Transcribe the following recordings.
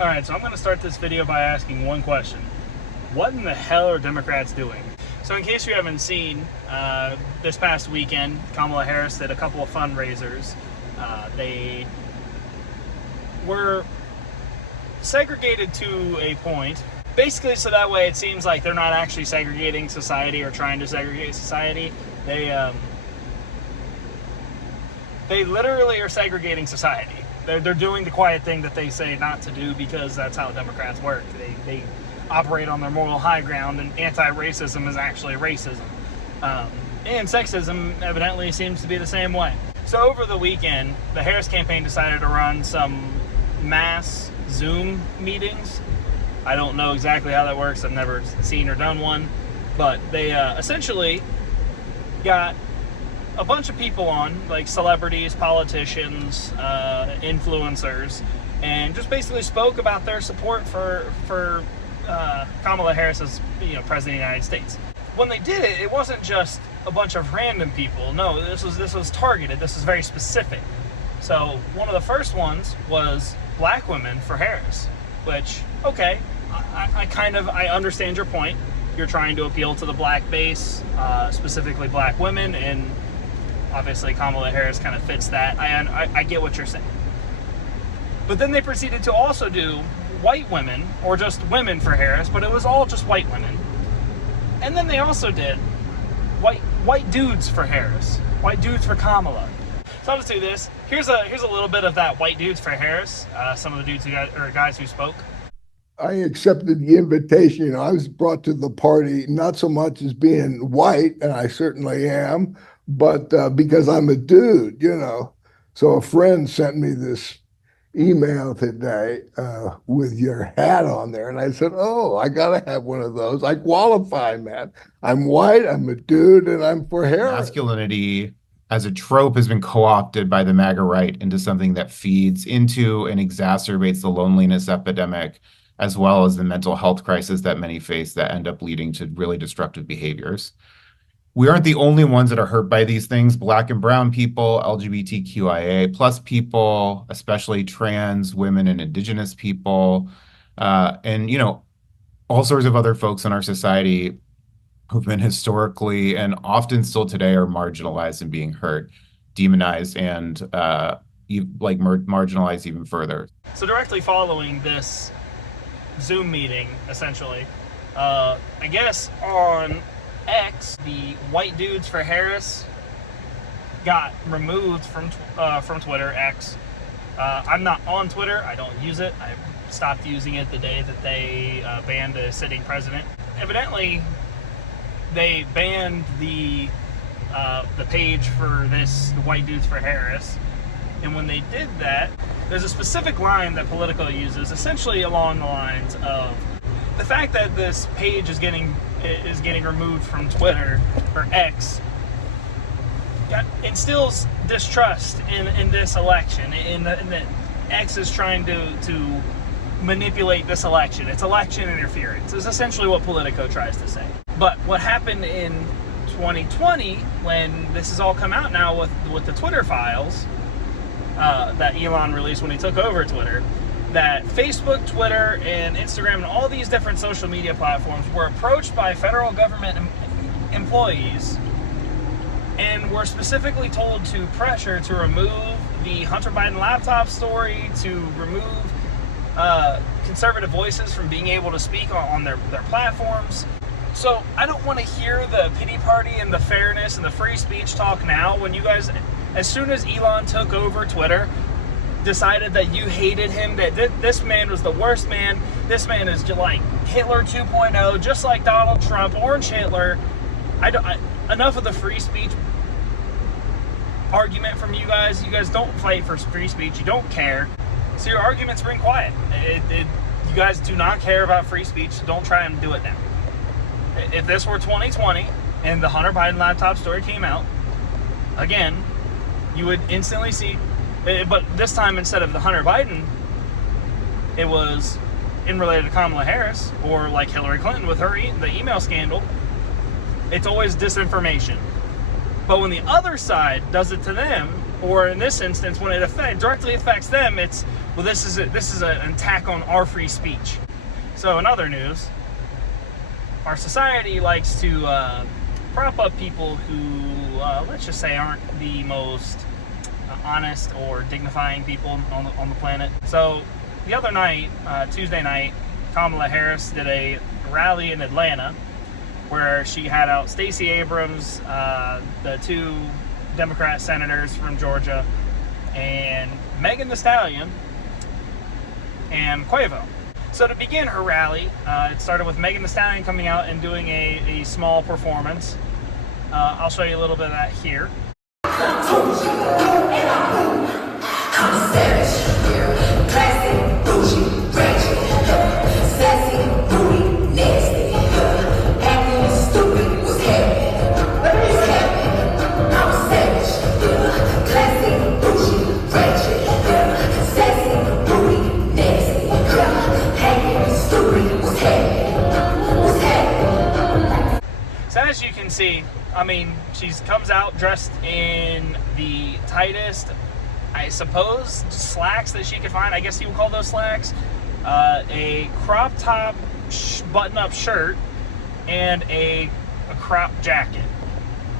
Alright, so I'm going to start this video by asking one question. What in the hell are Democrats doing? So in case you haven't seen, this past weekend, Kamala Harris did a couple of fundraisers. They were segregated to a point, basically so that way it seems like they're not actually segregating society or trying to segregate society. They literally are segregating society. They're doing the quiet thing that they say not to do because that's how Democrats work. They operate on their moral high ground, and anti-racism is actually racism. And sexism evidently seems to be the same way. So over the weekend, the Harris campaign decided to run some mass Zoom meetings. I don't know exactly how that works. I've never seen or done one. But they essentially got a bunch of people on, like celebrities, politicians, influencers, and just basically spoke about their support for Kamala Harris as President of the United States. When they did it, it wasn't just a bunch of random people. No, this was targeted. This was very specific. So one of the first ones was black women for Harris, which, okay, I understand your point. You're trying to appeal to the black base, specifically black women, and obviously Kamala Harris kind of fits that. I get what you're saying. But then they proceeded to also do white women, or just women for Harris, but it was all just white women. And then they also did white dudes for Harris, white dudes for Kamala. So I'll just do this. Here's a little bit of that white dudes for Harris. Some of the dudes guys who spoke. I accepted the invitation. I was brought to the party not so much as being white, and I certainly am, but because I'm a dude, So a friend sent me this email today with your hat on there, and I said, "Oh, I gotta have one of those. I qualify, man. I'm white, I'm a dude, and I'm for Harris." Masculinity as a trope has been co-opted by the MAGA right into something that feeds into and exacerbates the loneliness epidemic, as well as the mental health crisis that many face that end up leading to really destructive behaviors. We aren't the only ones that are hurt by these things. Black and brown people, LGBTQIA plus people, especially trans women and indigenous people, and all sorts of other folks in our society who've been historically and often still today are marginalized and being hurt, demonized, and marginalized even further. So directly following this Zoom meeting, essentially, I guess on X, the white dudes for Harris got removed from Twitter. X. I'm not on Twitter. I don't use it. I stopped using it the day that they banned a sitting president. Evidently, they banned the page for this, the white dudes for Harris. And when they did that, there's a specific line that Politico uses, essentially along the lines of the fact that this page is getting removed from Twitter or X instills distrust in this election, in that X is trying to manipulate this election. It's election interference is essentially what Politico tries to say. But what happened in 2020, when this has all come out now with the Twitter files that Elon released when he took over Twitter, that Facebook, Twitter, and Instagram, and all these different social media platforms were approached by federal government employees and were specifically told to pressure to remove the Hunter Biden laptop story, to remove conservative voices from being able to speak on their platforms. So I don't want to hear the pity party and the fairness and the free speech talk now when you guys, as soon as Elon took over Twitter, decided that you hated him, that this man was the worst man. This man is just like Hitler 2.0, just like Donald Trump, Orange Hitler. Enough of the free speech argument from you guys. You guys don't fight for free speech. You don't care. So your arguments ring quiet. You guys do not care about free speech. So don't try and do it now. If this were 2020 and the Hunter Biden laptop story came out, again, you would instantly see. But this time, instead of the Hunter Biden, it was in related to Kamala Harris, or like Hillary Clinton with her the email scandal. It's always disinformation. But when the other side does it to them, or in this instance, when it directly affects them, it's well, this is an attack on our free speech. So in other news, our society likes to prop up people who, let's just say, aren't the most honest or dignifying people on the planet. So the other night, Tuesday night, Kamala Harris did a rally in Atlanta where she had out Stacey Abrams, the two Democrat senators from Georgia, and Megan Thee Stallion and Quavo. So to begin her rally, it started with Megan Thee Stallion coming out and doing a small performance. I'll show you a little bit of that here. So as you can see, I mean, she comes out dressed in the tightest, I suppose, slacks that she could find. I guess you would call those slacks. A crop top button-up shirt and a crop jacket.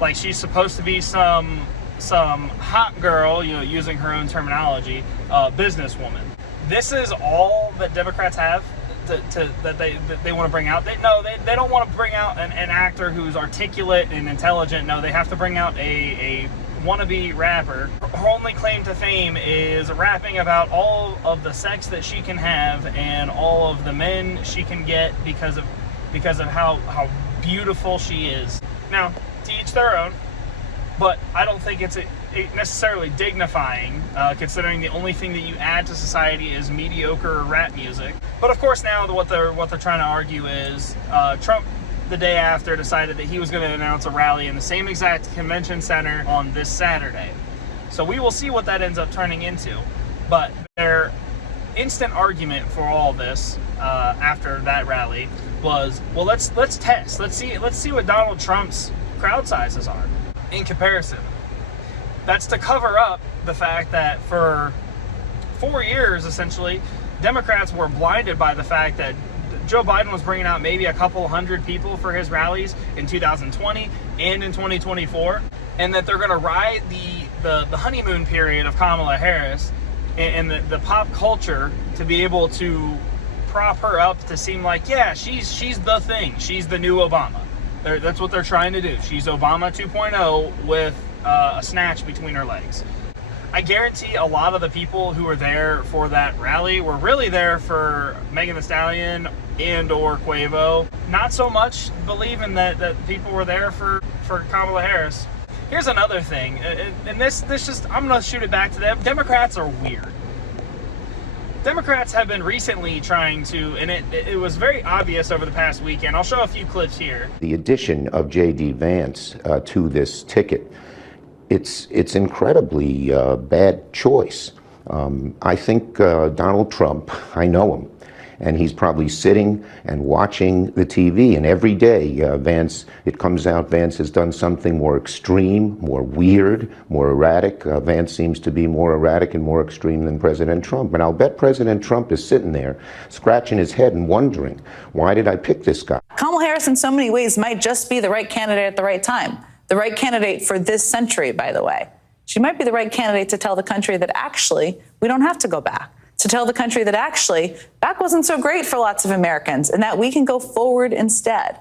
Like she's supposed to be some hot girl, you know, using her own terminology, businesswoman. This is all that Democrats have that they want to bring out. They don't want to bring out an actor who's articulate and intelligent. No, they have to bring out a wannabe rapper. Her only claim to fame is rapping about all of the sex that she can have and all of the men she can get because of how beautiful she is. Now, to each their own, but I don't think it's necessarily dignifying, considering the only thing that you add to society is mediocre rap music. But of course, now what they're trying to argue is Trump, the day after, decided that he was going to announce a rally in the same exact convention center on this Saturday. So we will see what that ends up turning into. But their instant argument for all this after that rally was, well, let's test, let's see what Donald Trump's crowd sizes are in comparison. That's to cover up the fact that for 4 years, essentially, Democrats were blinded by the fact that Joe Biden was bringing out maybe a couple hundred people for his rallies in 2020 and in 2024, and that they're going to ride the honeymoon period of Kamala Harris and the pop culture to be able to prop her up to seem like, yeah, she's the thing. She's the new Obama. That's what they're trying to do. She's Obama 2.0 with a snatch between her legs. I guarantee a lot of the people who were there for that rally were really there for Megan Thee Stallion and or Quavo. Not so much believing that people were there for Kamala Harris. Here's another thing, and this just, I'm going to shoot it back to them. Democrats are weird. Democrats have been recently trying to, and it was very obvious over the past weekend. I'll show a few clips here. The addition of JD Vance to this ticket, it's incredibly bad choice. I think Donald Trump, I know him, and he's probably sitting and watching the TV, and every day it comes out Vance has done something more extreme, more weird, more erratic. Vance seems to be more erratic and more extreme than President Trump. And I'll bet President Trump is sitting there scratching his head and wondering, why did I pick this guy? Kamala Harris in so many ways might just be the right candidate at the right time. The right candidate for this century, by the way. She might be the right candidate to tell the country that actually we don't have to go back. To tell the country that actually back wasn't so great for lots of Americans and that we can go forward instead.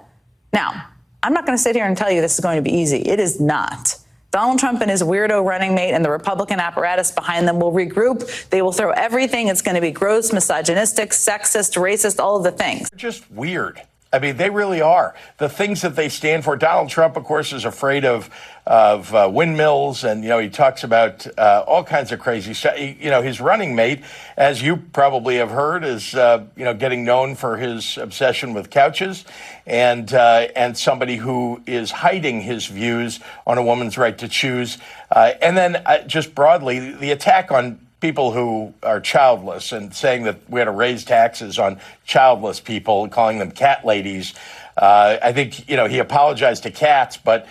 Now, I'm not going to sit here and tell you this is going to be easy. It is not. Donald Trump and his weirdo running mate and the Republican apparatus behind them will regroup. They will throw everything. It's going to be gross, misogynistic, sexist, racist, all of the things. Just weird. I mean, they really are. The things that they stand for. Donald Trump, of course, is afraid of windmills, and he talks about all kinds of crazy stuff. His running mate, as you probably have heard, is getting known for his obsession with couches, and somebody who is hiding his views on a woman's right to choose. And then just broadly, the attack on people who are childless and saying that we had to raise taxes on childless people, calling them cat ladies. I think, he apologized to cats, but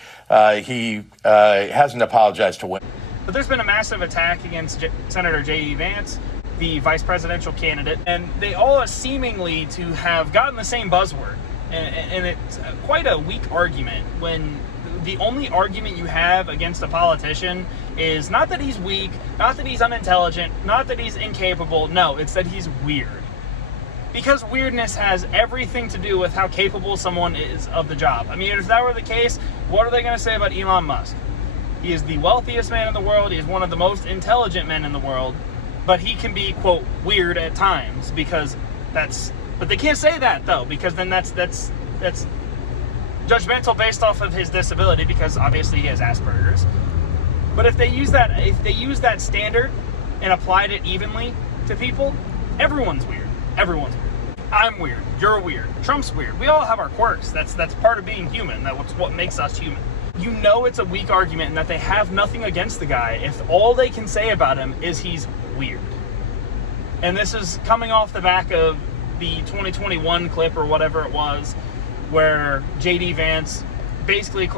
he hasn't apologized to women. But there's been a massive attack against Senator JD Vance. the vice presidential candidate, and they all seemingly to have gotten the same buzzword. And it's quite a weak argument when the only argument you have against a politician is not that he's weak, not that he's unintelligent, not that he's incapable. No, it's that he's weird. Because weirdness has everything to do with how capable someone is of the job. I mean, if that were the case, what are they going to say about Elon Musk? He is the wealthiest man in the world. He is one of the most intelligent men in the world. But he can be, quote, weird at times because that's... But they can't say that, though, because then that's judgmental based off of his disability, because obviously he has Asperger's. But if they use that standard and applied it evenly to people, everyone's weird. Everyone's weird. I'm weird. You're weird. Trump's weird. We all have our quirks. That's part of being human. That's what makes us human. You know it's a weak argument and that they have nothing against the guy if all they can say about him is he's weird. And this is coming off the back of the 2021 clip or whatever it was, where JD Vance basically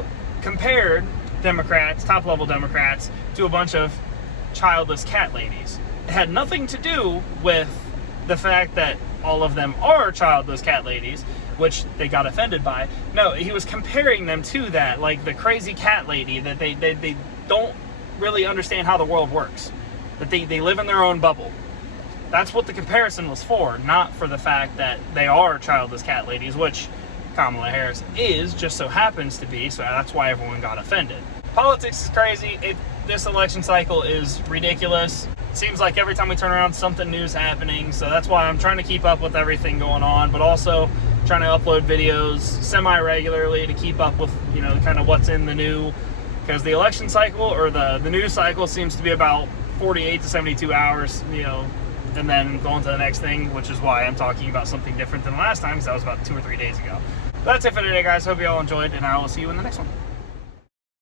compared Democrats, top-level Democrats, to a bunch of childless cat ladies. It had nothing to do with the fact that all of them are childless cat ladies, which they got offended by. No, he was comparing them to that, like the crazy cat lady, that they don't really understand how the world works, that they live in their own bubble. That's what the comparison was for, not for the fact that they are childless cat ladies, which Kamala Harris is, just so happens to be, so that's why everyone got offended. Politics is crazy. This election cycle is ridiculous. It seems like every time we turn around, something new's happening, so that's why I'm trying to keep up with everything going on, but also trying to upload videos semi-regularly to keep up with, you know, kind of what's in the new, because the election cycle, or the news cycle, seems to be about 48 to 72 hours, you know, and then going to the next thing, which is why I'm talking about something different than last time, because that was about 2 or 3 days ago. But that's it for today, guys. Hope you all enjoyed, and I will see you in the next one.